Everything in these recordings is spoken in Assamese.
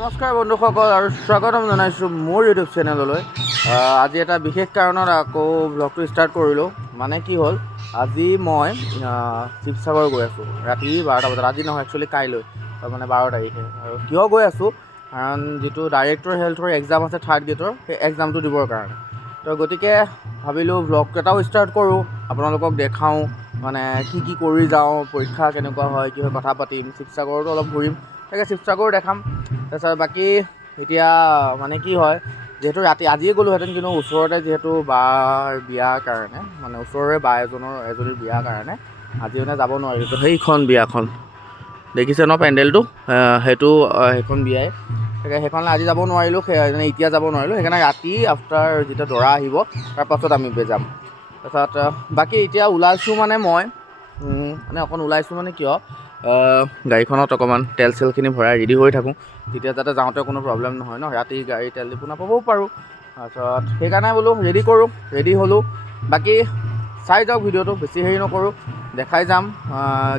নমস্কাৰ বন্ধুসকল আৰু স্বাগতম জনাইছোঁ মোৰ ইউটিউব চেনেললৈ। আজি এটা বিশেষ কাৰণত আকৌ ব্লগটো ষ্টাৰ্ট কৰিলোঁ। মানে কি হ'ল, আজি মই শিৱসাগৰ গৈ আছোঁ ৰাতি 12টা বজাত। আজি নহয়, একচুৱেলি কাইলৈ, মানে 12 তাৰিখে। আৰু কিয় গৈ আছোঁ, কাৰণ যিটো ডাইৰেক্টৰ হেল্থৰ এক্সাম আছে 3rd গ্ৰেডৰ, সেই এক্সামটো দিবৰ কাৰণে। তো গতিকে ভাবিলোঁ ব্লগ এটাও ষ্টাৰ্ট কৰোঁ, আপোনালোকক দেখাওঁ মানে কি কৰি যাওঁ, পৰীক্ষা কেনেকুৱা হয়, কি হয়, কথা পাতিম, শিৱসাগৰতো অলপ ঘূৰিম, তাকে শিৱসাগৰ দেখাম। তাৰপিছত বাকী এতিয়া মানে কি হয়, যিহেতু ৰাতি আজিয়ে গ'লোহেঁতেন, কিন্তু ওচৰতে যিহেতু বাৰ বিয়াৰ কাৰণে, মানে ওচৰৰে বা এজনীৰ বিয়াৰ কাৰণে আজি মানে যাব নোৱাৰিলোঁ। তো সেইখন বিয়াখন দেখিছে ন, পেণ্ডেলটো, সেইখন বিয়াই, তাকে সেইখনলৈ আজি যাব নোৱাৰিলোঁ, এতিয়া যাব নোৱাৰিলোঁ। সেইকাৰণে ৰাতি আফটাৰ যেতিয়া দৰা আহিব তাৰপাছত আমি যাম। তাৰপিছত বাকী এতিয়া ওলাইছোঁ মানে মই অকণ ওলাইছোঁ মানে কিয়, গাড়ীখনত অকণমান তেল চেলখিনি ভৰাই ৰেডি হৈ থাকোঁ, তেতিয়া যাতে যাওঁতে কোনো প্ৰব্লেম নহয় ন, ৰাতি গাড়ী তেল ডিপু নাপাবও পাৰোঁ। তাৰপিছত সেইকাৰণে বোলো ৰেডি হ'লোঁ। বাকী চাই যাওক ভিডিঅ'টো, বেছি হেৰি নকৰোঁ, দেখাই যাম।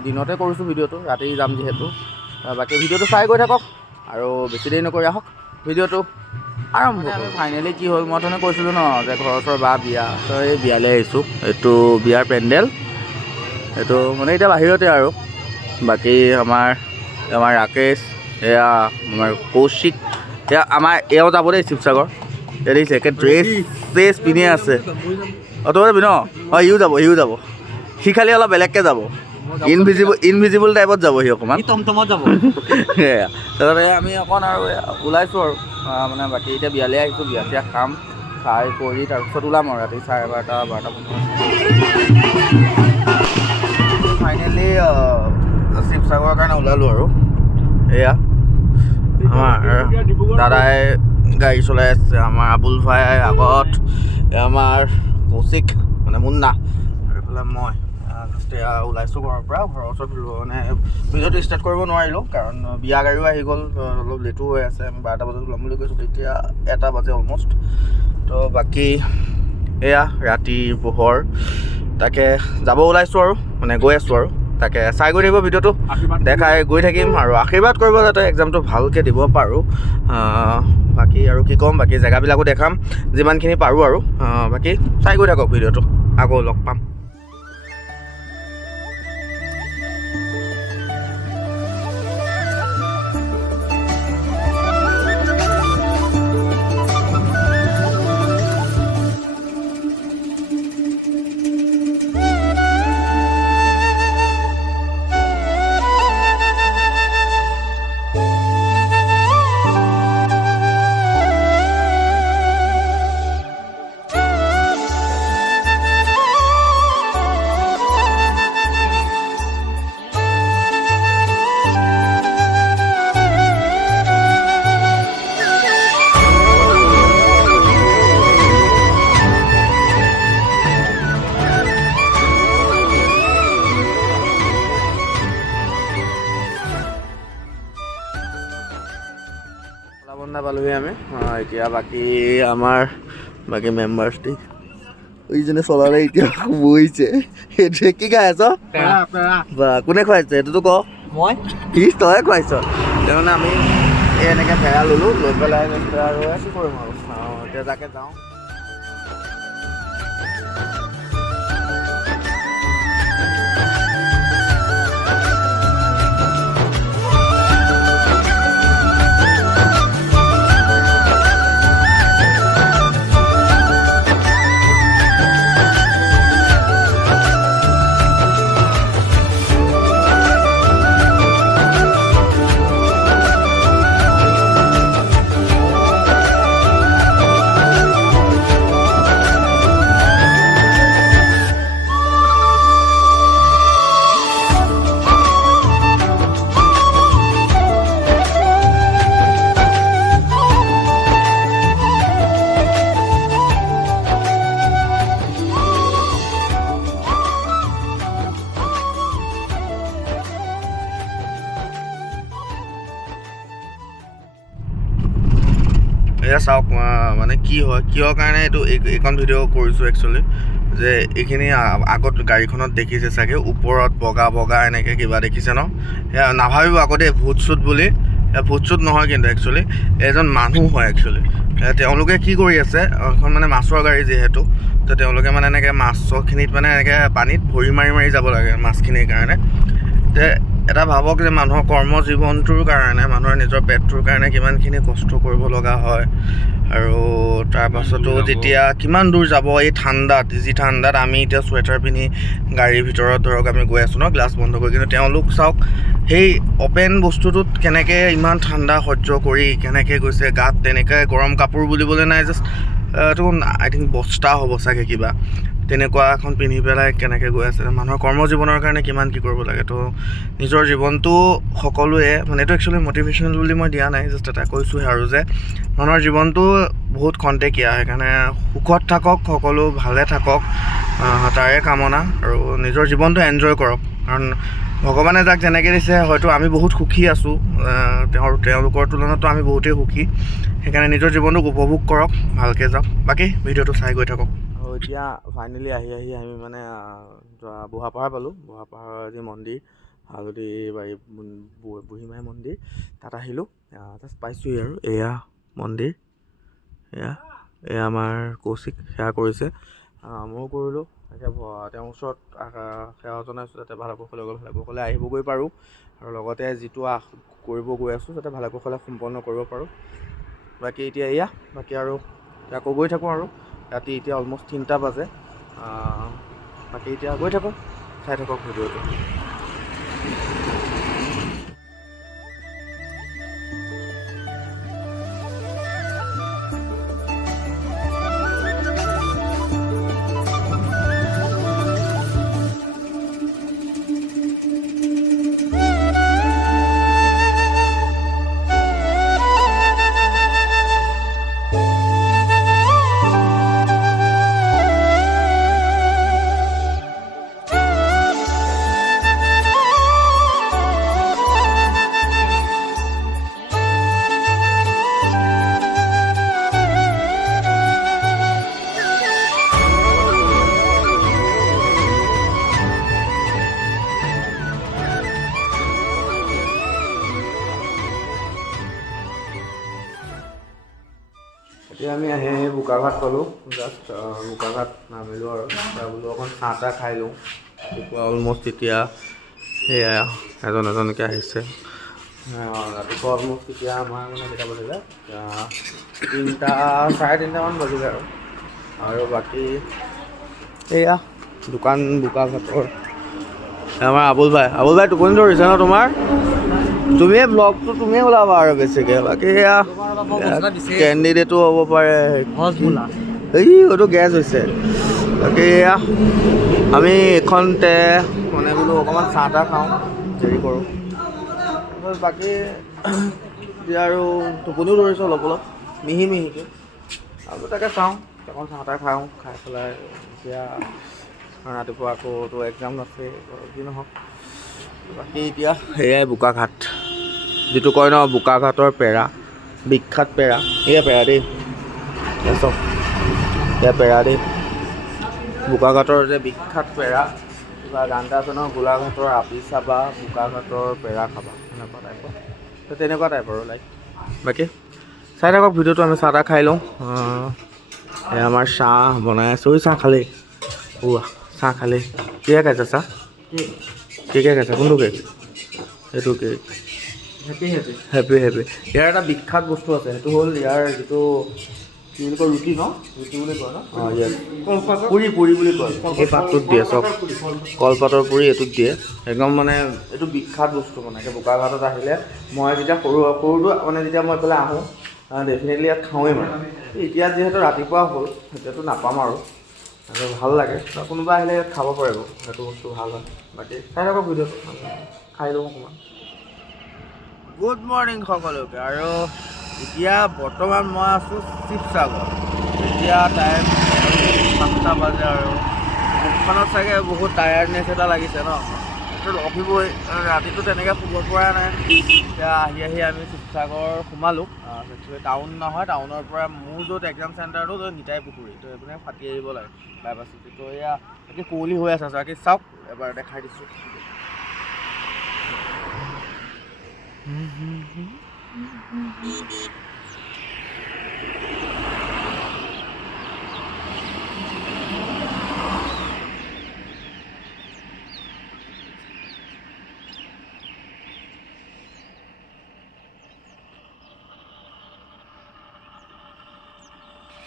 দিনতে কৰিছোঁ ভিডিঅ'টো, ৰাতি যাম যিহেতু। বাকী ভিডিঅ'টো চাই গৈ থাকক আৰু বেছি দেৰি নকৰি আহক, ভিডিঅ'টো আৰম্ভ কৰোঁ। ফাইনেলি কি হ'ল, মই অথনি কৈছিলোঁ ন যে ঘৰৰ ওচৰৰ বা বিয়া, তো এই বিয়ালৈ আহিছোঁ। এইটো বিয়াৰ পেণ্ডেল, এইটো মানে এতিয়া বাহিৰতে আৰু। বাকী আমাৰ ৰাকেশ, এয়া আমাৰ কৌশিক, এয়া আমাৰ এওঁ যাব দেই শিৱসাগৰ। এয়া দেখিছে একে ড্ৰেছ পিন্ধি আছে। তই যাবি ন? সিও যাব। সি খালি অলপ বেলেগকৈ যাব, ইনভিজিবল টাইপত যাব সি অকণমান। টমটমত যাব। সেয়া তাৰপিছতে আমি অকণ আৰু ওলাইছোঁ আৰু মানে বাকী এতিয়া বিয়ালৈ আহিছোঁ, বিয়া চিয়া খাম, খাই কৰি তাৰপিছত ওলাম আৰু ৰাতি 12:30 ফাইনেলি শিৱসাগৰৰ কাৰণে ওলালোঁ আৰু। এয়া আমাৰ দাদাই গাড়ী চলাই আছে, আমাৰ আবুল ভাই আগত, আমাৰ কৌশিক মানে মুন্না, আৰু এইফালে মই এতিয়া ওলাইছোঁ ঘৰৰ পৰা। ঘৰৰ ওচৰত মানে ভিডিঅ'টো ষ্টাৰ্ট কৰিব নোৱাৰিলোঁ, কাৰণ বিয়া গাড়ীও আহি গ'ল, অলপ লেটো হৈ আছে। আমি 12টা বজাত ওলাম বুলি কৈছোঁ, এতিয়া 1টা বাজে অলমষ্ট। তো বাকী এয়া ৰাতিৰ পোহৰ, তাকে যাব ওলাইছোঁ আৰু মানে গৈ আছোঁ আৰু। তাকে চাই গৈ থাকিব ভিডিঅ'টো, দেখাই গৈ থাকিম আৰু আশীৰ্বাদ কৰিব যাতে এক্সামটো ভালকৈ দিব পাৰোঁ। বাকী আৰু কি ক'ম, বাকী জেগাবিলাকো দেখাম যিমানখিনি পাৰোঁ আৰু। বাকী চাই গৈ থাকক ভিডিঅ'টো, আকৌ লগ পাম। বন্ধা পালোহি আমি এতিয়া। বাকী মেম্বাৰ্ছ এইজনে চলালে এতিয়া বহিছে। সেইটোৱে কি খাই আছ? বা কোনে খুৱাইছে এইটোতো ক? মই তই খুৱাইছ। তাৰমানে আমি এনেকৈ ভেড়া ল'লোঁ, লৈ পেলাই আৰু কি কৰিম আৰু এতিয়া তাকে যাওঁ। এয়া চাওক, মানে কি হয়, কিহৰ কাৰণে এইখন ভিডিঅ' কৰিছোঁ একচুৱেলি, যে এইখিনি আগত গাড়ীখনত দেখিছে চাগে, ওপৰত বগা এনেকৈ কিবা দেখিছে ন, সেয়া নাভাবিব আকৌ দেই ভূত চুত বুলি। ভূত চুত নহয় কিন্তু একচুৱেলি এজন মানুহ হয় একচুৱেলি। তেওঁলোকে কি কৰি আছে, এখন মানে মাছৰ গাড়ী যিহেতু, তো তেওঁলোকে মানে এনেকৈ মাছখিনিত মানে এনেকৈ পানীত ভৰি মাৰি মাৰি যাব লাগে মাছখিনিৰ কাৰণে। তে এটা ভাবক যে মানুহৰ কৰ্ম জীৱনটোৰ কাৰণে, মানুহৰ নিজৰ পেটটোৰ কাৰণে কিমানখিনি কষ্ট কৰিব লগা হয়। আৰু তাৰপাছতো যেতিয়া কিমান দূৰ যাব এই ঠাণ্ডাত, যি ঠাণ্ডাত আমি এতিয়া চুৱেটাৰ পিন্ধি গাড়ীৰ ভিতৰত ধৰক আমি গৈ আছোঁ ন, গ্লাছ বন্ধ কৰি, কিন্তু তেওঁলোক চাওক সেই অপেন বস্তুটোত কেনেকৈ ইমান ঠাণ্ডা সহ্য কৰি কেনেকৈ গৈছে। গাত তেনেকৈ গৰম কাপোৰ বুলিবলৈ নাই, জাষ্ট এইটো আই থিংক বস্তা হ'ব চাগে কিবা, তেনেকুৱা এখন পিন্ধি পেলাই কেনেকৈ গৈ আছে। মানুহৰ কৰ্মজীৱনৰ কাৰণে কিমান কি কৰিব লাগে। তো নিজৰ জীৱনটো সকলোৱে মানে, এইটো একচুৱেলি মটিভেশ্যনেল বুলি মই দিয়া নাই, জাষ্ট এটা কৈছোঁহে আৰু যে মানুহৰ জীৱনটো বহুত খন্তেকীয়া, সেইকাৰণে সুখত থাকক, সকলো ভালে থাকক, তাৰে কামনা। আৰু নিজৰ জীৱনটো এনজয় কৰক, কাৰণ ভগৱানে যাক যেনেকৈ দিছে হয়তো আমি বহুত সুখী আছোঁ, তেওঁলোকৰ তুলনাতো আমি বহুতেই সুখী। সেইকাৰণে নিজৰ জীৱনটোক উপভোগ কৰক, ভালকৈ যাওক। বাকী ভিডিঅ'টো চাই গৈ থাকক। আৰু এতিয়া ফাইনেলি আহি আমি মানে বুঢ়াপাহাৰ পালোঁ। বুঢ়াপাহাৰৰ যি মন্দিৰ, হালধি বাৰী বুঢ়ীমাই মন্দিৰ, তাত আহিলোঁ। জাষ্ট পাইছোঁহি আৰু এয়া মন্দিৰ, এয়া আমাৰ কৌশিক সেৱা কৰিছে, ময়ো কৰিলোঁ। তাকে তেওঁৰ ওচৰত সেৱা জনাইছোঁ যাতে ভালে কুশলে আহিবগৈ পাৰোঁ, আৰু লগতে যিটো কৰিব গৈ আছোঁ যাতে ভালে কুশলে সম্পন্ন কৰিব পাৰোঁ। বাকী এতিয়া এয়া, বাকী আৰু আকৌ গৈ থাকোঁ আৰু ৰাতি এতিয়া অলম'ষ্ট 3টা বাজে। বাকী এতিয়া গৈ থাকোঁ, চাই থাকক ভিডিঅ'টো। এতিয়া আমি আহি বোকাঘাট পালোঁ। জাষ্ট বোকাঘাট নামিলোঁ আৰু তাৰ বোলো অকণ চাহ তাহ খাই লওঁ। ৰাতিপুৱা অলম'ষ্ট এতিয়া সেয়া এজনকৈ আহিছে। ৰাতিপুৱা অলম'ষ্ট এতিয়া আমাৰ মানে কেইটা বাজিলে, 3টা চাৰে 3টামান বাজিলে আৰু বাকী এয়া দোকান বোকাঘাটৰ আমাৰ আবুল ভাই টোপনি ধৰিছে ন তোমাৰ? তুমিয়ে ব্লগটো তুমিয়ে ওলাবা আৰু বেছিকৈ। বাকী এয়া কেণ্ডিডেটো হ'ব পাৰে, এইটো গেছ হৈছে। বাকী এয়া আমি এইখনতে মানে বোলো অকণমান চাহ তাহ খাওঁ, দেৰি কৰোঁ। বাকী এতিয়া আৰু টোপনিও ধৰিছোঁ অলপ মিহিকৈ, আৰু তাকে চাওঁ অকণ চাহ তাহ খাওঁ, খাই পেলাই এতিয়া ৰাতিপুৱা আকৌতো এক্সাম আছে, যি নহওক। বাকী এতিয়া সেয়াই বোকাঘাট, যিটো কয় ন বোকাঘাটৰ পেৰা, বিখ্যাত পেৰা। এয়া পেৰা দেই, চব এয়া পেৰা দেই, বোকাঘাটৰ যে বিখ্যাত পেৰা। কিবা গান এটা আছে ন, গোলাঘাটৰ আপি চাবা, বোকাঘাটৰ পেৰা খাবা, এনেকুৱা টাইপৰ। তো তেনেকুৱা টাইপ আৰু লাইক। বাকী চাই থাকক ভিডিঅ'টো, আমি চাহ তাহ খাই লওঁ। এয়া আমাৰ চাহ বনাই আছোঁ। চাহ খালি? চাহ খালি? কিহে খাইছা চাহ? কেকে খাইছা? কোনটো কেক? সেইটো কেক হেপী। ইয়াৰ এটা বিখ্যাত বস্তু আছে, সেইটো হ'ল ইয়াৰ যিটো কি বুলি কয়, ৰুটি ন, ৰুটি বুলি কয় ন? য়েছ, পুৰি বুলি কয়। এই পাতটোত দিয়ে চব, কলপাতৰ পুৰি এইটোত দিয়ে। একদম মানে এইটো বিখ্যাত বস্তু মানে। বোকাঘাটত আহিলে মই যেতিয়া সৰুটো মানে যেতিয়া মই এইফালে আহোঁ ডেফিনেটলি ইয়াত খাওঁৱেই মানে। এতিয়া যিহেতু ৰাতিপুৱা হ'ল, এতিয়াতো নাপাম আৰু ভাল লাগে, কোনোবা আহিলে ইয়াত খাব পাৰিব, সেইটো বস্তু ভাল হয়। বাকী চাই থাকক ভিডিঅ'টো, খাই লওঁ অকণমান। গুড মৰ্ণিং সকলোকে। আৰু এতিয়া বৰ্তমান মই আছোঁ শিৱসাগৰ। এতিয়া টাইম 7টা বাজে আৰু মুখখনত চাগে বহুত টায়াৰ্ডনেছ এটা লাগিছে ন, ৰখিবই, ৰাতিটো তেনেকৈ শুব পৰা নাই। এতিয়া আহি আমি শিৱসাগৰ সোমালোঁ। একচুৱেলি টাউন নহয়, টাউনৰ পৰা মোৰ য'ত এক্সাম চেণ্টাৰটো নিতাই পুখুৰী, তো এইপিনে ফাটি আহিব লাগে বাইপাছটো। তো এয়া বাকী কুঁৱলী হৈ আছে, বাকী চাওক এবাৰ দেখাই দিছোঁ।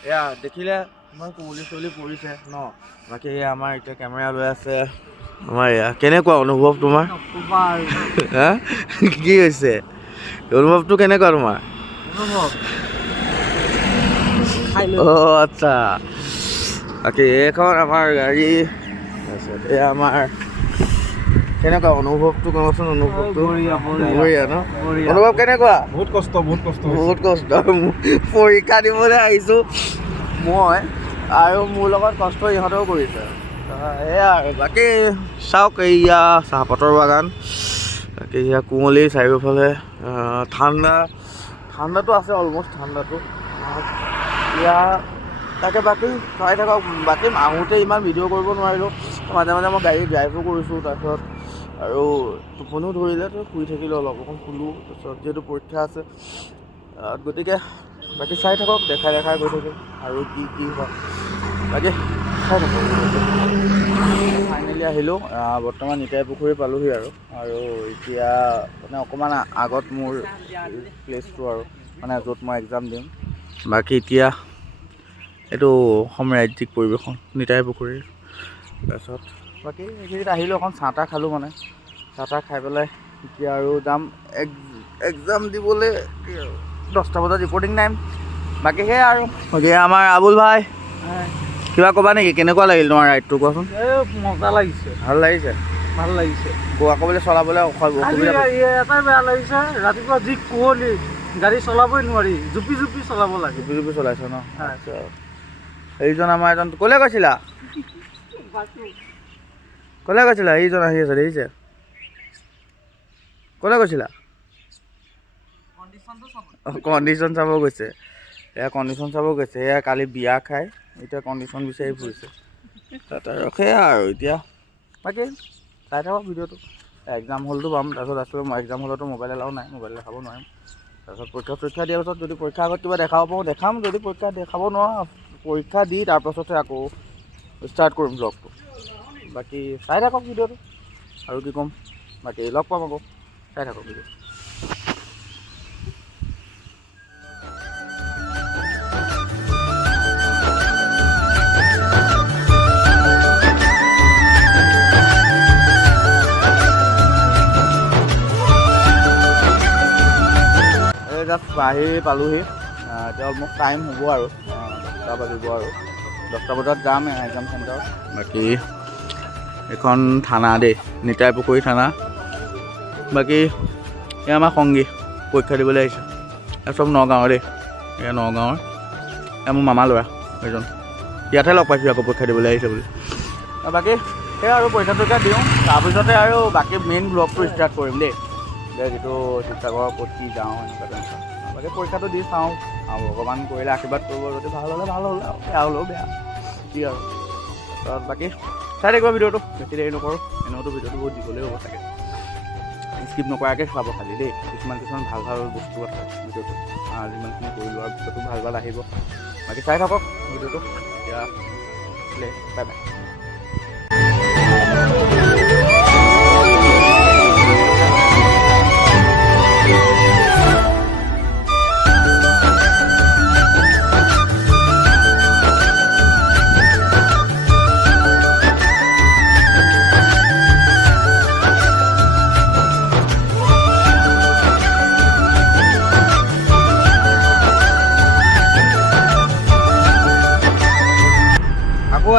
এয়া দেখিলে ইমান কুঁৱলী চুৱলী পৰিছে ন। বাকী আমাৰ এতিয়া কেমেৰা লৈ আছে আমাৰ এয়া। কেনেকুৱা অনুভৱ তোমাৰ? হা কি হৈছে অনুভৱটো কেনেকুৱা তোমাৰ? অঁ আচ্ছা। বাকী এইখন আমাৰ গাড়ী তাৰপিছত এয়া আমাৰ কেনেকুৱা অনুভৱটো ক'বচোন। অনুভৱটো বঢ়িয়া ন? অনুভৱ কেনেকুৱা? বহুত কষ্ট পৰীক্ষা দিবলৈ আহিছোঁ মই আৰু মোৰ লগত কষ্ট ইহঁতেও কৰিছে। এয়া আৰু বাকী চাওক এয়া চাহপাতৰ বাগান। বাকী এয়া কুঁৱলী চাৰিওফালে ঠাণ্ডাটো আছে অলমষ্ট ঠাণ্ডাটো এতিয়া তাকে। বাকী চাই থাকক। বাকী আহোঁতে ইমান ভিডিঅ' কৰিব নোৱাৰিলোঁ, মাজে মাজে মই গাড়ী ড্ৰাইভো কৰিছোঁ। তাৰপিছত আৰু টোপনিও ধৰিলে তো শুই থাকিলোঁ অলপ, অকণ শুলোঁ। তাৰপিছত যিহেতু পৰীক্ষা আছে গতিকে বাকী চাই থাকক, দেখাই গৈ থাকিম আৰু কি হয়। বাকী চাই থাকক। ফাইনেলি আহিলোঁ বৰ্তমান নিতাই পুখুৰী পালোহি আৰু এতিয়া মানে অকণমান আগত মোৰ প্লেচটো আৰু মানে য'ত মই এক্সাম দিম। বাকী এতিয়া এইটো অসম ৰাজ্যিক পৰিৱেশন নিতাই পুখুৰীৰ। তাৰপিছত বাকী এইখিনিত আহিলোঁ, অকণ চাহ তাহ খালোঁ, মানে চাহ তাহ খাই পেলাই এতিয়া আৰু যাম এক্সাম দিবলৈ। 10টা বজাত ৰিপৰ্টিং টাইম। বাকী সেয়া আৰু গতিকে আমাৰ আবুল ভাই কিবা ক'বা নেকি? কেনেকুৱা লাগিল তোমাৰ ৰাইডটো কোৱাচোন? মজা লাগিছে, ভাল লাগিছে। আকৌ বোলে চলাবলৈ অসুবিধা? এটাই বেয়া লাগিছে, ৰাতিপুৱা যি কুঁৱলী গাড়ী চলাবই নোৱাৰি, জুপি চলাব লাগে। জুপি চলাইছ ন? আচ্ছা। এইজন আমাৰ এজন ক'লে গৈছিলা? এইজন আহি আছে দেখিছে? ক'লে গৈছিলা? কণ্ডিশ্যন চাব গৈছে। এয়া কণ্ডিশ্যন চাব গৈছে। এয়া কালি বিয়া খাই এতিয়া কণ্ডিশ্যন বিচাৰি ফুৰিছে। তাত আৰু সেয়া আৰু এতিয়া বাকী চাই থাকক ভিডিঅ'টো। এক্সাম হলটো পাম। তাৰপিছত আছিলোঁ মই এক্সাম হলতো মোবাইল এলাও নাই, মোবাইল দেখাব নোৱাৰিম। তাৰপিছত পৰীক্ষা দিয়াৰ পাছত যদি পৰীক্ষাৰ আগত কিবা দেখাব পাৰোঁ দেখাম, যদি পৰীক্ষা দেখাব নোৱাৰোঁ পৰীক্ষা দি তাৰপাছতহে আকৌ ষ্টাৰ্ট কৰিম ব্লগটো। বাকী চাই থাকক ভিডিঅ'টো আৰু কি ক'ম। বাকী লগ পাম আকৌ, চাই থাকক ভিডিঅ'। জাষ্ট আহি পালোহি। এতিয়া অলমষ্ট টাইম হ'ব আৰু 10টা বাজিব আৰু 10টা বজাত যাম এক্সাম চেণ্টাৰত। বাকী এখন থানা দেই, নিতাই পুখুৰী থানা। বাকী এয়া আমাৰ সংগী পৰীক্ষা দিবলৈ আহিছে। চব নগাঁৱৰ দেই, এয়া নগাঁৱৰ। এয়া মোৰ মামা ল'ৰা এজন, ইয়াতহে লগ পাইছোঁ আকৌ পৰীক্ষা দিবলৈ আহিছে বুলি। বাকী সেয়া আৰু পৰীক্ষা দিওঁ, তাৰপিছতে আৰু বাকী মেইন ব্লগটো ষ্টাৰ্ট কৰিম দেই, যিটো শিৱসাগৰৰ ক'ত কি যাওঁ এনেকুৱা তেনেকুৱা। বাকী পৰীক্ষাটো দি চাওঁ আৰু ভগৱান কৰিলে আশীৰ্বাদ কৰিব, যদি ভাল হ'লে ভাল হ'ল আৰু বেয়া হ'লেও বেয়া কি আৰু। তাৰপিছত বাকী চাই থাকিব ভিডিঅ'টো, বেছি দেৰি নকৰোঁ। এনেওতো ভিডিঅ'টো বহুত দীঘলেই হ'ব চাগে, স্কিপ নকৰাকৈ চাব খালি দেই। কিছুমান ভাল বস্তু আছে ভিডিঅ'টো, যিমানখিনি কৰি লোৱাৰ পিছতো ভাল আহিব। বাকী চাই থাকক ভিডিঅ'টো। এতিয়া বাই বাই।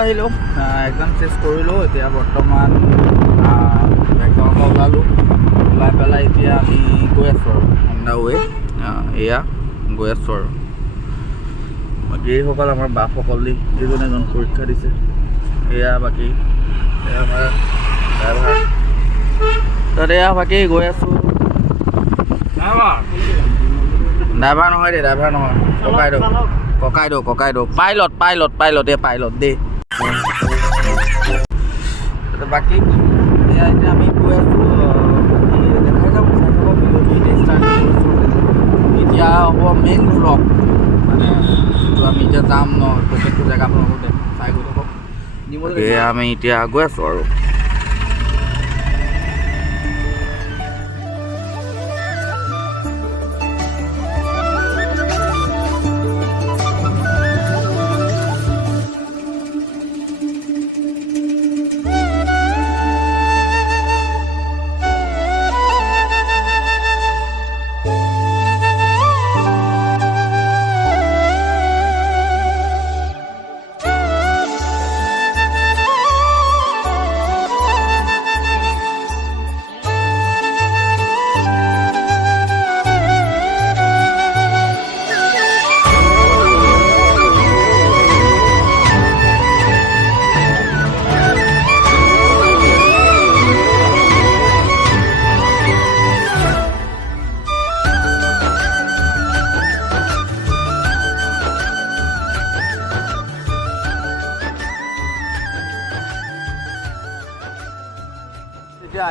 আহিলোঁ এক্সাম চেছ কৰিলোঁ। এতিয়া বৰ্তমান এক্সামৰ পৰা ওলাই পেলাই এতিয়া আমি গৈ আছোঁ আৰু অন দা ৱে। এয়া গৈ আছোঁ আৰু বাকী এইসকল আমাৰ বাপসকল দি যিজন এজন পৰীক্ষা দিছে। এয়া বাকী এয়া আমাৰ ড্ৰাইভাৰ। তাত এয়া বাকী গৈ আছোঁ। ড্ৰাইভাৰ নহয় দেই, ড্ৰাইভাৰ নহয়, ককাইদেউ পাইলট দেই। বাকী এয়া এতিয়া আমি গৈ আছোঁ, দেখাই যাব চাই যাব ভিডিঅ'টো এতিয়া ষ্টাৰ্ট কৰিছোঁ। এতিয়া হ'ব মেইন ব্লগ, মানে যিটো আমি এতিয়া যাম ন প্ৰত্যেকটো জেগা আপোনালোকক চাই গৈ থাকক। আমি এতিয়া গৈ আছোঁ আৰু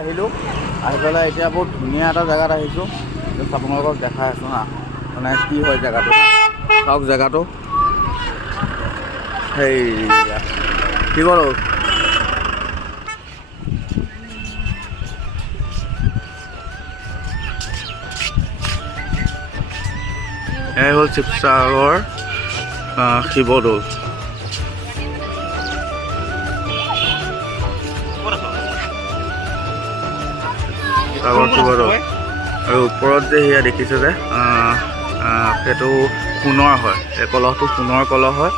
আহিলোঁ, আহি পেলাই এতিয়া বহুত ধুনীয়া এটা জেগাত আহিছোঁ। আপোনালোকক দেখাই আছোঁ না, মানে কি হয় জেগাটো, চাওক জেগাটো। সেইয়া কি কৰোঁ এই হ'ল শিৱসাগৰ শিৱদৌল। শিৱসাগৰ শিৱদৌল আৰু ওপৰত যে সেয়া দেখিছে যে সেইটো সোণৰ হয়, এই কলহটো সোণৰ কলহ হয়।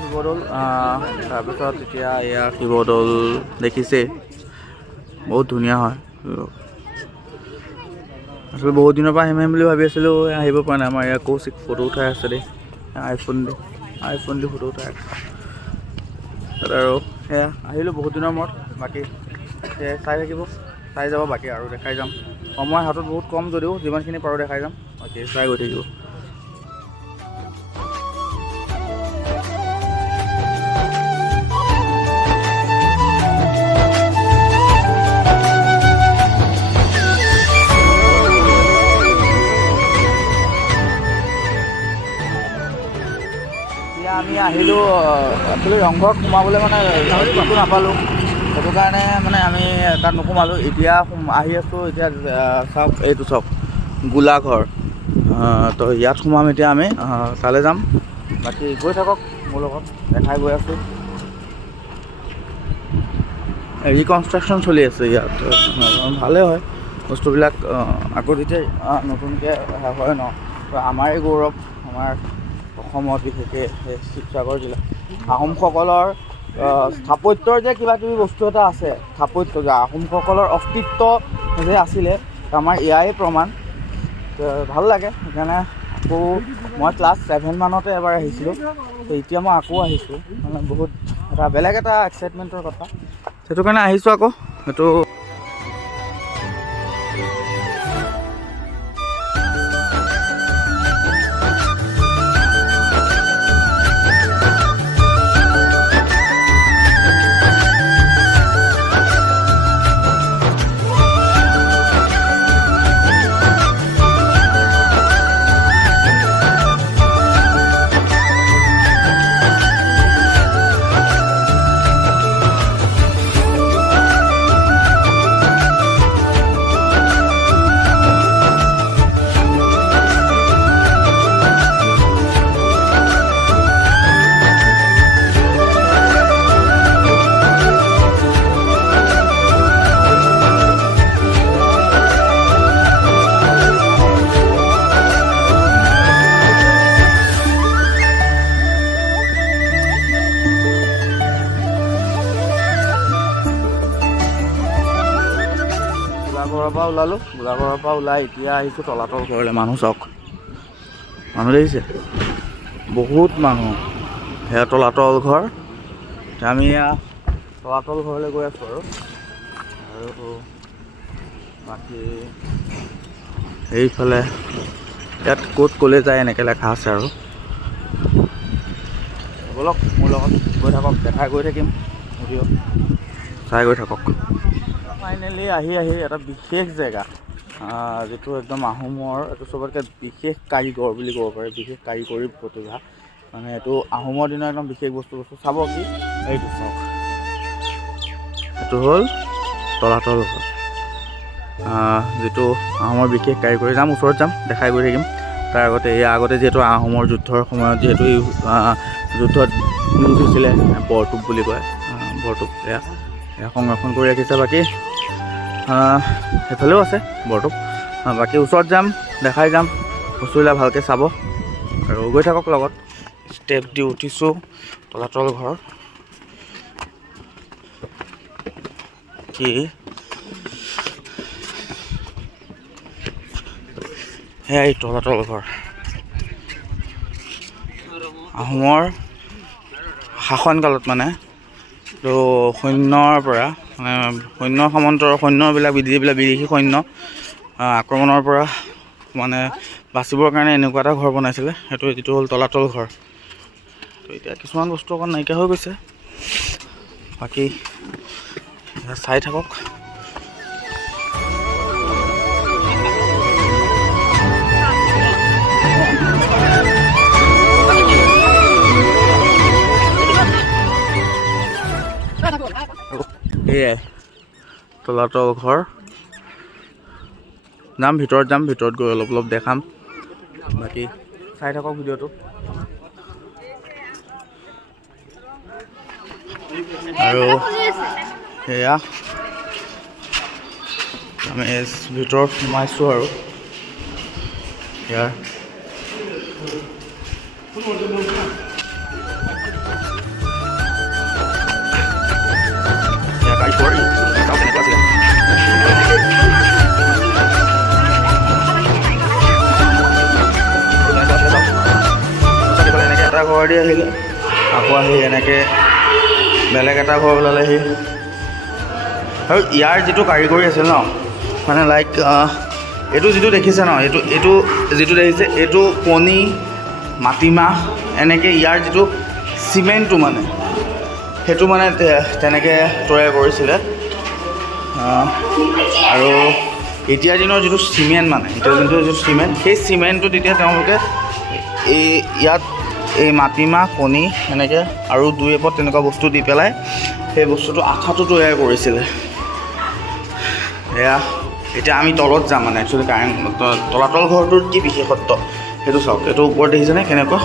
শিৱদৌল তাৰপিছত এতিয়া এয়া শিৱদৌল দেখিছে, বহুত ধুনীয়া হয়। আচলতে বহুত দিনৰ পৰা আহিম বুলি ভাবি আছিলোঁ, আহিব পৰা নাই। আমাৰ ইয়াৰ কৌশিক ফটো উঠাই আছে দেই, আইফোন দি ফটো উঠাই আছে। তাত আৰু সেয়া আহিলোঁ বহুত দিনৰ মূৰত। বাকী সেয়া চাই থাকিব, চাই যাব, বাকী আৰু দেখাই যাম। সময় হাতত বহুত কম যদিও যিমানখিনি পাৰোঁ দেখাই যাম, বাকী চাই গৈ থাকিব। আমি আহিলোঁ একচুৱেলি ৰংঘৰত সোমাবলৈ মানে টিকটো নাপালোঁ, সেইটো কাৰণে মানে আমি তাত নোসোমালোঁ। এতিয়া আহি আছোঁ, এতিয়া চাওক এইটো চাওক গোলাঘৰ, তো ইয়াত সোমাম এতিয়া আমি, তালৈ যাম। বাকী গৈ থাকক মোৰ লগত, দেখাই গৈ আছোঁ। ৰিকনষ্ট্ৰাকশ্যন চলি আছে ইয়াত, ভালেই হয় বস্তুবিলাক। আকৌ যেতিয়া নতুনকৈ হয় ন, তো আমাৰেই গৌৰৱ, আমাৰ অসমত বিশেষকৈ শিৱসাগৰ জিলা। আহোমসকলৰ স্থাপত্যৰ যে কিবা কিবি বস্তু এটা আছে, স্থাপত্য যে আহোমসকলৰ অস্তিত্ব যে আছিলে, আমাৰ এয়াই প্ৰমাণ। ভাল লাগে, সেইকাৰণে আকৌ মই ক্লাছ 7 মানতে এবাৰ আহিছিলোঁ, তো এতিয়া মই আকৌ আহিছোঁ, মানে বহুত এটা বেলেগ এটা এক্সাইটমেণ্টৰ কথা, সেইটো কাৰণে আহিছোঁ আকৌ। সেইটো গোলাঘৰৰ পৰা ওলালোঁ, গোলাঘৰৰ পৰা ওলাই এতিয়া আহিছোঁ তলাতল ঘৰলৈ। মানুহ চাওক, মানুহ দেখিছে, বহুত মানুহ। সেয়া তলাতল ঘৰ, আমি এয়া তলাতল ঘৰলৈ গৈ আছোঁ আৰু বাকী এইফালে ইয়াত ক'ত ক'লে যায় এনেকৈ লেখা আছে আৰু। ব'লক মোৰ লগত গৈ থাকক, দেখাই গৈ থাকিম ভিডিঅ', চাই গৈ থাকক। ফাইনেলি আহি এটা বিশেষ জেগা, যিটো একদম আহোমৰ এইটো চবতকৈ বিশেষ কাৰিকৰ বুলি ক'ব পাৰে, বিশেষ কাৰিকৰী প্ৰতিভা। মানে এইটো আহোমৰ দিনৰ একদম বিশেষ বস্তু চাব। কি এইটো চাওক, এইটো হ'ল তলাতল ঘৰ, যিটো আহোমৰ বিশেষ কাৰিকৰী। যাম, ওচৰত যাম, দেখাই গৈ থাকিম। তাৰ আগতে যিহেতু আহোমৰ যুদ্ধৰ সময়ত যিহেতু যুদ্ধত ইউজ হৈছিলে বৰটোপ বুলি কয়, বৰটোপ এয়া সংৰক্ষণ কৰি ৰাখিছে। বাকী সেইফালেও আছে বৰটোপ। বাকী ওচৰত যাম, দেখাই যাম, বস্তুবিলাক ভালকৈ চাব আৰু গৈ থাকক লগত। ষ্টেপ দি উঠিছোঁ তলাতল ঘৰ। কি সেয়াই তলাতল ঘৰ, আহোমৰ শাসনকালত মানে। তো সৈন্যৰ পৰা মানে সৈন্যবিলাক যিবিলাক বিদেশী সৈন্য আক্ৰমণৰ পৰা মানে বাচিবৰ কাৰণে এনেকুৱা এটা ঘৰ বনাইছিলে, সেইটো যিটো হ'ল তলাতল ঘৰ। তো এতিয়া কিছুমান বস্তু অকণ নাইকিয়া হৈ গৈছে, বাকী চাই থাকক। এয়াই তলাতল ঘৰ। ভিতৰত যাম, ভিতৰত গৈ অলপ অলপ দেখাম, বাকী চাই থাকক ভিডিঅ'টো। আৰু সেয়া আমি ভিতৰত সোমাইছোঁ আৰু ইয়াৰ এটা ঘৰ দি আহিলে, আকৌ আহি এনেকৈ বেলেগ এটা ঘৰ ওলালেহি। আৰু ইয়াৰ যিটো কাৰিকৰী আছিল ন, মানে লাইক এইটো যিটো দেখিছে ন, এইটো যিটো দেখিছে, এইটো কণী, মাটিমাহ, এনেকৈ ইয়াৰ যিটো চিমেণ্টটো মানে সেইটো মানে তেনেকৈ তৈয়াৰ কৰিছিলে। আৰু এতিয়াৰ দিনৰ যিটো চিমেণ্ট মানে এতিয়াৰ দিনৰ যিটো চিমেণ্ট, সেই চিমেণ্টটো তেতিয়া তেওঁলোকে ইয়াত এই মাটিমাহ, কণী এনেকৈ আৰু 2 এপদ তেনেকুৱা বস্তু দি পেলাই সেই বস্তুটো আঠাটো তৈয়াৰ কৰিছিলে। এয়া এতিয়া আমি তলত যাম, মানে একচুৱেলি তলাতল ঘৰটোৰ কি বিশেষত্ব সেইটো চাওক। এইটো ওপৰত দেখিছেনে কেনেকুৱা,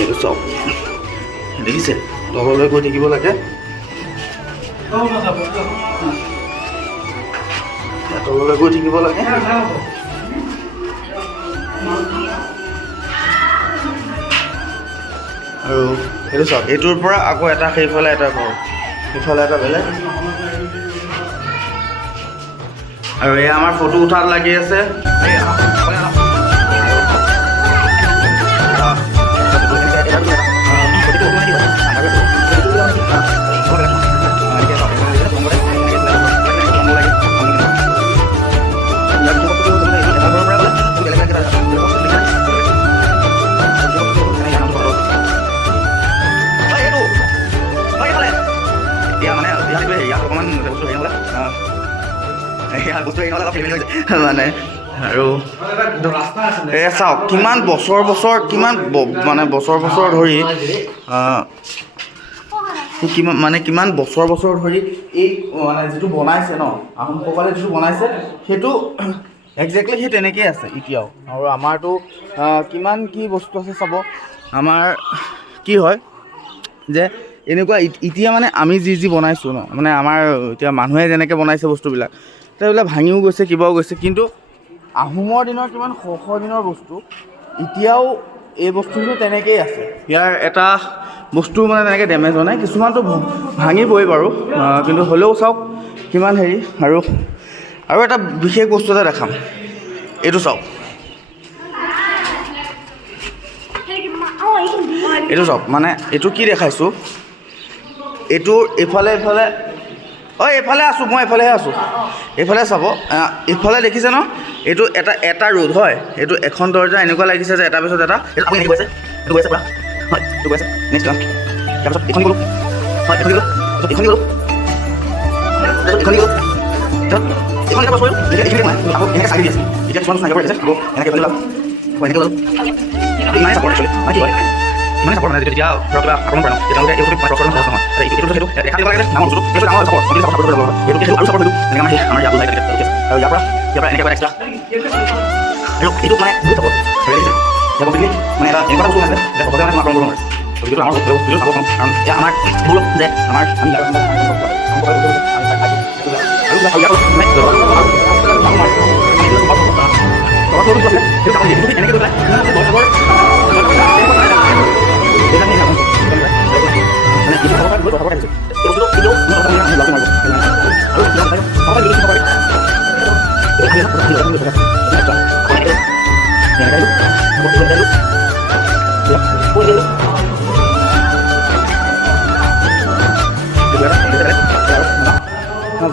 এইটো চাওক, দেখিছে? তললৈ গৈ থাকিব লাগে, তললৈ গৈ থাকিব লাগে। আৰু সেইটো চাওক, এইটোৰ পৰা আকৌ এটা সেইফালে এটা ঘৰ, সেইফালে এটা বেলেগ। আৰু এয়া আমাৰ ফটো উঠাত লাগি আছে। মানে আৰু এয়া চাওক, কিমান বছৰ ধৰি কিমান বছৰ ধৰি এই মানে যিটো বনাইছে ন, আহোমসকলে যিটো বনাইছে সেইটো একজেক্টলি সেই তেনেকেই আছে এতিয়াও। আৰু আমাৰতো কিমান কি বস্তু আছে চাব। আমাৰ কি হয় যে এনেকুৱা এতিয়া মানে আমি যি বনাইছোঁ ন, মানে আমাৰ এতিয়া মানুহে যেনেকৈ বনাইছে বস্তুবিলাক, সেইবিলাক ভাঙিও গৈছে, কিবাও গৈছে, কিন্তু আহোমৰ দিনৰ কিমান শ দিনৰ বস্তু এতিয়াও এই বস্তুটো তেনেকেই আছে। ইয়াৰ এটা বস্তু মানে তেনেকৈ ডেমেজ হোৱা নাই, কিছুমানটো ভাঙিবই বাৰু, কিন্তু হ'লেও চাওক কিমান হেৰি। আৰু এটা বিশেষ বস্তু এটা দেখাম, এইটো চাওক, মানে এইটো কি দেখাইছোঁ, এইটো এইফালে আছোঁ, মই এইফালেহে আছোঁ, এইফালে চাব, এইফালে দেখিছে ন, এইটো এটা ৰোড হয়, এইটো এখন দৰ্জা এনেকুৱা লাগিছে যে এটা পিছত এটা আপুনি এনেকৈ গৈছে, এইটো গৈছে পূৰা, হয় এইটো গৈছে নেক্সট, তাৰপিছত এইখন গ'লোঁ, হয় এইখন গ'লোঁ, এইখন গ'লোঁ, এইখন গ'লোঁ, এইখন এটা বস্তু এইখিনি মই আকৌ এনেকৈ চাই দি আছে। এতিয়া কিছুমান বস্তু নাইকিয়া কৰি আছে, আকৌ এনেকৈ গ'লোঁ, এনেকৈ গ'লোঁ, ইমানে চাপৰ্ট একচুৱেলি কি হয়, ইমানে চাপৰ্ট মানে যেতিয়া ধৰক কিবা আক্ৰমণ কৰে ন, তেতিয়ালোকে এইটো সহজ নহয়। এইটো সেইটো দেখা দিব লাগে, ডাঙৰ বস্তুটো সেইটো ডাঙৰ চাপৰ্ট, চাপৰ্ট কৰিব লাগিব, এইটো আৰু চাপৰ্ট দিলোঁ, এনেকৈ আমাৰ ইয়াত ওলাই থাকে। আৰু ইয়াৰ পৰা এনেকৈ এক্সট্ৰা, আৰু এইটো মানে বহুত চাপৰ্ট মানে এটা এনেকুৱা বস্তু আছে যে সহজে মানে আক্ৰমণ কৰিব নোৱাৰে। ভিডিঅ'টো আমাৰ ভিডিঅ' চাব পাৰোঁ, কাৰণ এতিয়া আমাৰ ভুল যে আমাৰ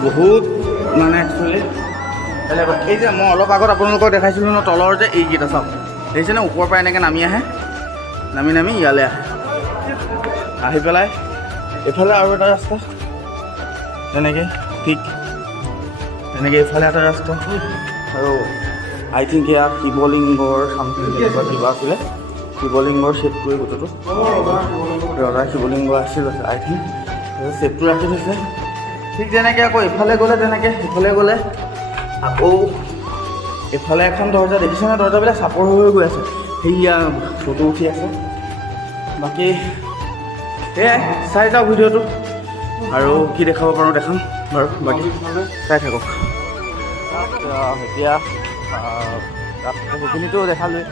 বহুত মানে একচুৱেলি বেলেগ কথা। এই যে মই অলপ আগত আপোনালোকক দেখাইছিলোঁ ন তলৰ যে এইকেইটা চাওক, দেখিছেনে ওপৰৰ পৰা এনেকৈ নামি আহে, নামি ইয়ালৈ আহে, আহি পেলাই এইফালে আৰু এটা ৰাস্তা তেনেকৈ ঠিক তেনেকৈ এইফালে এটা ৰাস্তা আৰু আই থিংক এয়া শিৱলিংগৰ চামথিং তেনেকুৱা কিবা আছিলে, শিৱলিংগৰ শ্বেপটোৱে গোটেইটো ৰজাৰ শিৱলিংগ আছিল আই থিংক শ্বেপটো ৰাখি থৈছে। ঠিক তেনেকৈ আকৌ ইফালে গ'লে তেনেকৈ সিফালে গ'লে আকৌ এইফালে এখন দৰ্জা দেখিছেনে, দৰ্জাবিলাক চাপৰ হৈ গৈ আছে, সেয়া ফটো উঠি আছে। বাকী সেয়াই চাই যাওক ভিডিঅ'টো আৰু কি দেখাব পাৰোঁ দেখাম বাৰু, বাকী চাই থাকক। এতিয়া সেইখিনিতো দেখালোৱে,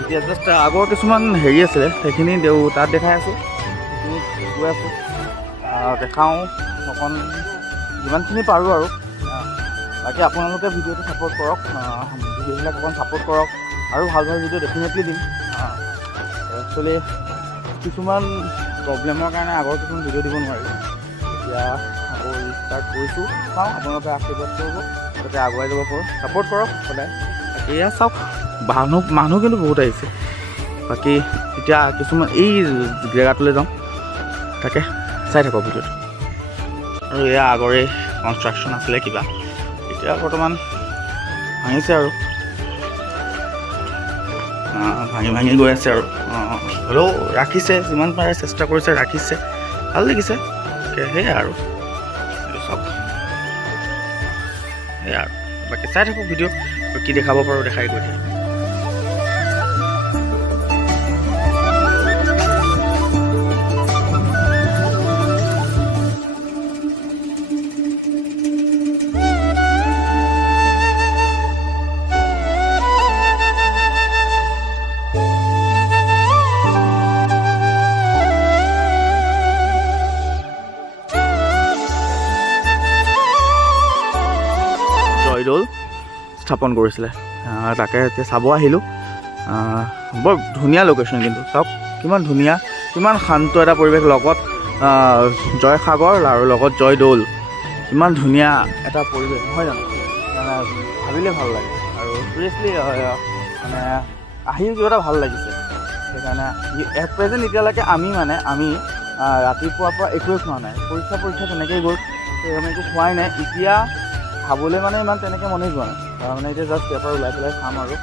এতিয়া জাষ্ট আগৰ কিছুমান হেৰি আছিলে সেইখিনি তাত দেখাই আছোঁ, সেইখিনি গৈ আছোঁ দেখাওঁ অকণ যিমানখিনি পাৰোঁ আৰু। বাকী আপোনালোকে ভিডিঅ'টো ছাপোৰ্ট কৰক, ভিডিঅ'বিলাক অকণ ছাপোৰ্ট কৰক আৰু ভাল ভাল ভিডিঅ' ডেফিনেটলি দিম। একচুৱেলি কিছুমান প্ৰব্লেমৰ কাৰণে আগৰ কিছুমান ভিডিঅ' দিব নোৱাৰিলোঁ, এতিয়া আকৌ ৰিষ্টাৰ্ট কৰিছোঁ, চাওঁ আপোনালোকে আশীৰ্বাদ কৰিব যাতে আগুৱাই যাব পাৰোঁ, ছাপোৰ্ট কৰক সদায়। বাকী এয়া চাওক মানুহ কিন্তু বহুত আহিছে। বাকী এতিয়া কিছুমান এই জেগাটোলৈ যাওঁ, তাকে চাই থাকক ভিডিঅ'টো। আৰু এয়া আগৰে কনষ্ট্ৰাকশ্যন আছিলে কিবা, এতিয়া বৰ্তমান ভাঙিছে আৰু ভাঙি গৈ আছে আৰু হ'লেও ৰাখিছে, যিমান পাৰে চেষ্টা কৰিছে ৰাখিছে, ভাল লাগিছে। সেয়াই আৰু চাওক, সেয়াই আৰু বাকী চাই থাকক ভিডিঅ' কি দেখাব পাৰোঁ দেখাই গৈ থাকিম। জয়দৌল স্থাপন কৰিছিলে, তাকে এতিয়া চাব আহিলোঁ। বৰ ধুনীয়া লোকেশ্যন কিন্তু চাওক কিমান ধুনীয়া, কিমান শান্ত এটা পৰিৱেশ, লগত জয়সাগৰ আৰু লগত জয়দৌল, কিমান ধুনীয়া এটা পৰিৱেশ নহয় জানো, মানে ভাবিলে ভাল লাগে। আৰু চিৰিয়াছলি মানে আহিও কিবা এটা ভাল লাগিছে। সেইকাৰণে এট প্ৰেজেণ্ট এতিয়ালৈকে আমি ৰাতিপুৱাৰ পৰা একোৱে খোৱা নাই, পৰীক্ষা তেনেকৈয়ে গ'ল, আমি একো খোৱাই নাই। এতিয়া খাবলৈ মানে ইমান তেনেকৈ মনে যোৱা নাই, তাৰমানে এতিয়া জাষ্ট পেপাৰ ওলাই পেলাই খাম আৰু।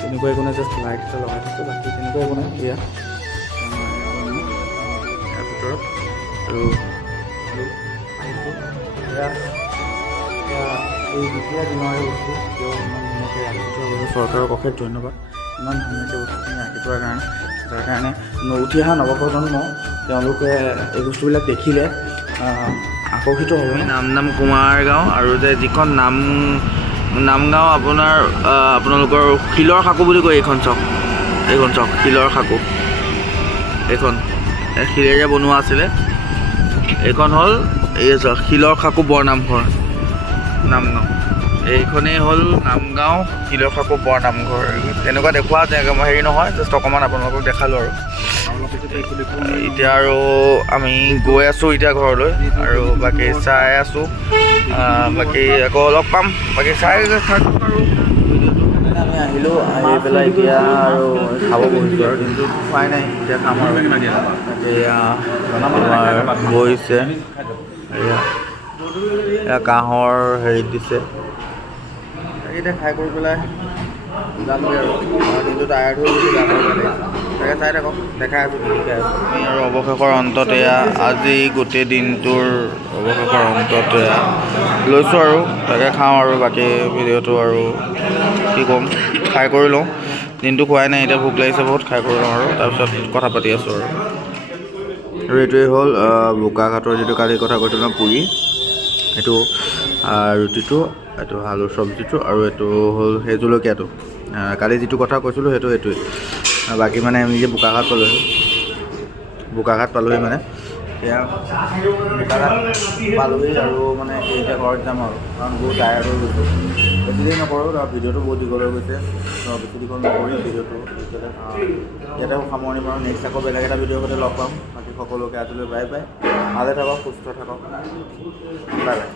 তেনেকুৱা একো নাই, জাষ্ট লাইট এটা লগাই থৈছোঁ, বাকী তেনেকুৱা একো নাই। ইয়াৰ ভিতৰত আৰু এই দ্বিতীয় দিনৰে বস্তু কিয় ইমান ধুনীয়াকৈ ৰাখি থোৱা গৈছে, চৰকাৰক অশেষ ধন্যবাদ ইমান ধুনীয়াকৈ বস্তুখিনি ৰাখি থোৱাৰ কাৰণে, যাৰ কাৰণে উঠি অহা নৱপ্ৰজন্ম তেওঁলোকে এই বস্তুবিলাক দেখিলে আকৰ্ষিত হ'ব। নাম কুমাৰ গাঁও আৰু যে যিখন নামগাঁও আপোনালোকৰ শিলৰ সাঁকো বুলি কয় এইখন চক শিলৰ সাঁকো, এইখন শিলেৰে বনোৱা আছিলে। এইখন হ'ল এই শিলৰ সাঁকো বৰনামঘৰ নামগাঁও, এইখনেই হ'ল নামগাঁও শিলৰ সাঁকো বৰনামঘৰ। তেনেকুৱা দেখুওৱা হেৰি নহয়, জাষ্ট অকণমান আপোনালোকক দেখালোঁ আৰু। এতিয়া আৰু আমি গৈ আছোঁ এতিয়া ঘৰলৈ, আৰু বাকী চাই আছোঁ, বাকী আকৌ লগ পাম, বাকী চাই থাকক আৰু। আমি আহিলোঁ, আহি পেলাই এতিয়া আৰু খাব বহিছোঁ আৰু, কিন্তু খোৱাই নাই, এতিয়া খাম আৰু। এয়া আমাৰ বহিছে, এয়া কাঁহৰ হেৰিত দিছে, এতিয়া খাই কৰি পেলাই যামগৈ আৰু। কিন্তু টায়াৰ্ড হৈ গৈছে, গা তাকে চাই থাকক, দেখাই আছোঁ কি শিকাই আছোঁ। আমি আৰু অৱশেষৰ অন্তত এয়া আজি গোটেই দিনটোৰ অৱশেষৰ অন্তত এয়া লৈছোঁ আৰু তাকে খাওঁ আৰু বাকী ভিডিঅ'টো আৰু কি ক'ম, খাই কৰি লওঁ। দিনটো খোৱাই নাই, এতিয়া ভোক লাগিছে বহুত, খাই কৰি লওঁ আৰু তাৰপিছত কথা পাতি আছোঁ আৰু এইটোৱেই হ'ল বোকাঘাটৰ যিটো কালি কথা কৈছিলোঁ ন পুৰি, সেইটো ৰুটিটো, এইটো আলুৰ চব্জিটো আৰু এইটো হ'ল সেই জলকীয়াটো। কালি যিটো কথা কৈছিলোঁ সেইটোৱেই। বাকী মানে আমি যে বোকাঘাট পালোহি মানে এতিয়া বোকাঘাট পালোহি আৰু মানে এতিয়া ঘৰত যাম আৰু কাৰণ বহুত টায়াৰ্ড হৈ গৈছোঁ। বেছি দেৰি নকৰোঁ, ভিডিঅ'টো বহুত দীঘল হৈ গৈছে, বেছি দীঘল নকৰি ভিডিঅ'টো ইয়াতে সামৰণি মাৰোঁ। নেক্সট আকৌ বেলেগ এটা ভিডিঅ'ৰ সৈতে লগ পাম। বাকী সকলোকে আজিলৈ বাই বাই, ভালে থাকক, সুস্থ থাকক, বাই বাই।